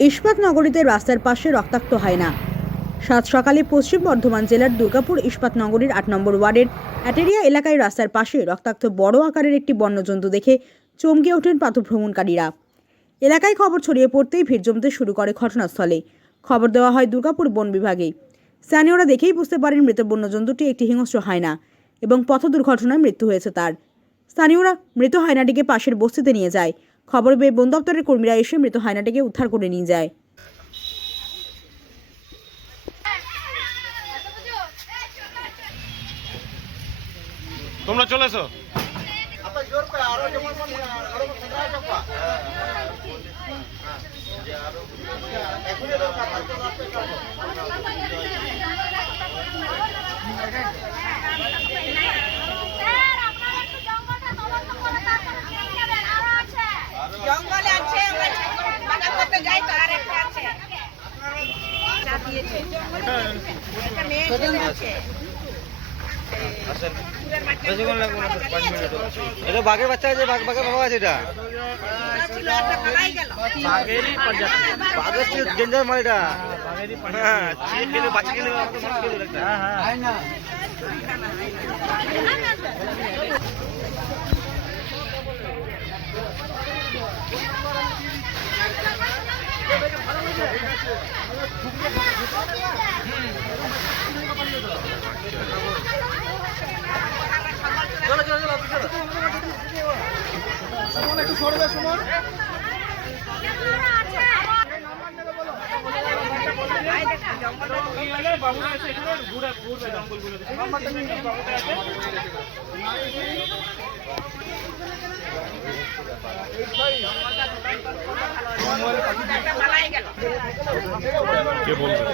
ইস্পাত নগরীতে রাস্তার পাশে রক্তাক্ত হয় না। সাত সকালে পশ্চিম বর্ধমান জেলার দুর্গাপুর ইস্পাত নগরীর আট নম্বর ওয়ার্ডের অ্যাটেরিয়া এলাকায় রাস্তার পাশে রক্তাক্ত বড় আকারের একটি বন্যজন্তু দেখে চমকে ওঠেন পাথভ্রমণকারীরা। এলাকায় খবর ছড়িয়ে পড়তেই ভিড় জমতে শুরু করে ঘটনাস্থলে। খবর দেওয়া হয় দুর্গাপুর বন বিভাগে। স্থানীয়রা দেখেই বুঝতে পারেন মৃত বন্যজন্তুটি একটি হিংস্র হায়না এবং পথ দুর্ঘটনায় মৃত্যু হয়েছে তার। স্থানীয়রা মৃত হায়নাটিকে পাশের বস্তিতে নিয়ে যায়। খবর পেয়ে বন দপ্তরের কর্মীরা এসে মৃত হায়নাটিকে উদ্ধার করে নিয়ে যায়। তোমরা চলে এসো আছে আমরা বাগান করতে যাই তো আর একটা আছে চা দিয়েছে একটা মেয়ে ছেলে আছে এটা বাঘের বাচ্চা আছে বাঘ বাঘের বাবা আছে এটা? ছিল বাঘের ডেঞ্জার মাল এটা। হ্যাঁ বাচ্চা খেলে আমাকে মারতে গেলো একটা একটা পালাই গেল কে বলবে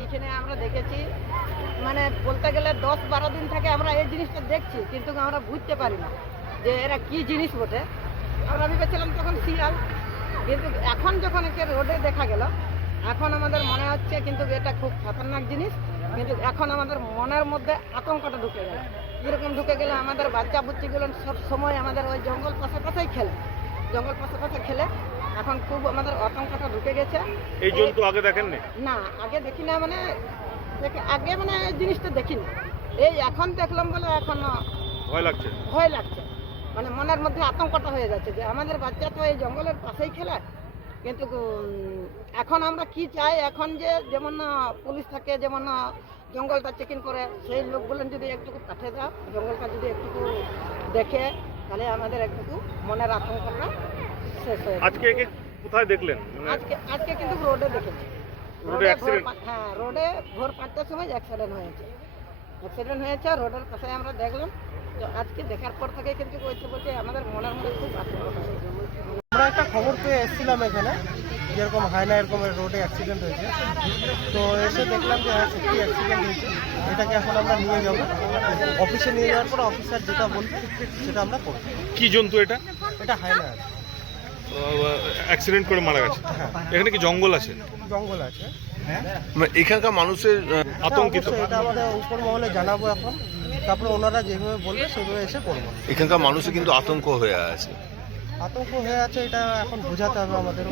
এখানে আমরা দেখেছি মানে বলতে গেলে দশ বারো দিন থেকে আমরা এই জিনিসটা দেখছি, কিন্তু আমরা বুঝতে পারি না যে এরা কি জিনিস বটে। আমরা ভেবেছিলাম তখন শিয়াল কিন্তু এখন যখন একে রোডে দেখা গেল, এখন আমাদের মনে হচ্ছে কিন্তু এটা খুব খতরনাক জিনিস, কিন্তু এখন আমাদের মনের মধ্যে আতঙ্কটা ঢুকে গেল। এরকম ঢুকে গেলে আমাদের বাচ্চা বুচ্চিগুলো সব সময় আমাদের ওই জঙ্গল পাশে পাশেই খেলে। জঙ্গল পাশে পাশে খেলে এখন খুব আমাদের আতঙ্কটা ঢুকে গেছে। এই জন্তু আগে দেখেননি? না আগে দেখি না মানে দেখে- আগে মানে এই জিনিসটা দেখিনি। এই এখন দেখলাম বলে এখন ভয় লাগছে? ভয় লাগছে। মানে মনের মধ্যে আতঙ্কটা হয়ে যাচ্ছে যে আমাদের বাচ্চা তো এই জঙ্গলের পাশেই খেলে। কিন্তু এখন আমরা কি চাই? এখন যে যেমন না পুলিশ থাকে যেমন না জঙ্গলটা চেকিং করে সেই লোকগুলো যদি একটুকু পাঠিয়ে দাও জঙ্গলটা যদি একটুকু দেখে তাহলে আমাদের একটুকু মনের আতঙ্কটা। আজকে একে কোথায় দেখলেন? মানে আজকে আজকে কিন্তু রোডে দেখেছি। রোডে? পা- হ্যাঁ রোডে ভোর পাঁচটার সময় অ্যাক্সিডেন্ট হয়েছে। অ্যাক্সিডেন্ট হয়েছে রোডের পাশে আমরা দেখলাম। তো আজকে দেখার পর থেকে কিন্তু বলছে বলছে আমাদের মনের মধ্যে খুব আমরা একটা খবর পেয়ে এসেছিলাম এখানে যেরকম হায়না এরকম রোডে অ্যাক্সিডেন্ট হয়েছে। তো এসে দেখলাম যে হ্যাঁ সত্যি অ্যাক্সিডেন্ট হয়েছে। এটাকে এখন আমরা নিয়ে যাব। অফিসে নিয়ে যাওয়ার পর অফিসার যেটা বলবে সেটা আমরা করব। কি জন্তু এটা? এটা হায়না আছে অ্যাক্সিডেন্ট করে মারা গেছে। এখানে কি জঙ্গল আছে? জঙ্গল আছে। মানে এখানকার মানুষের আতঙ্কিত। এটা আমাদের উপর মহলে জানাব এখন। তারপরে ওনারা যেভাবে বলবে সেভাবে এসে করব। এখানকার মানুষের কিন্তু আতঙ্ক হয়ে আছে। আতঙ্ক হয়ে আছে এটা এখন বোঝাতে হবে আমাদের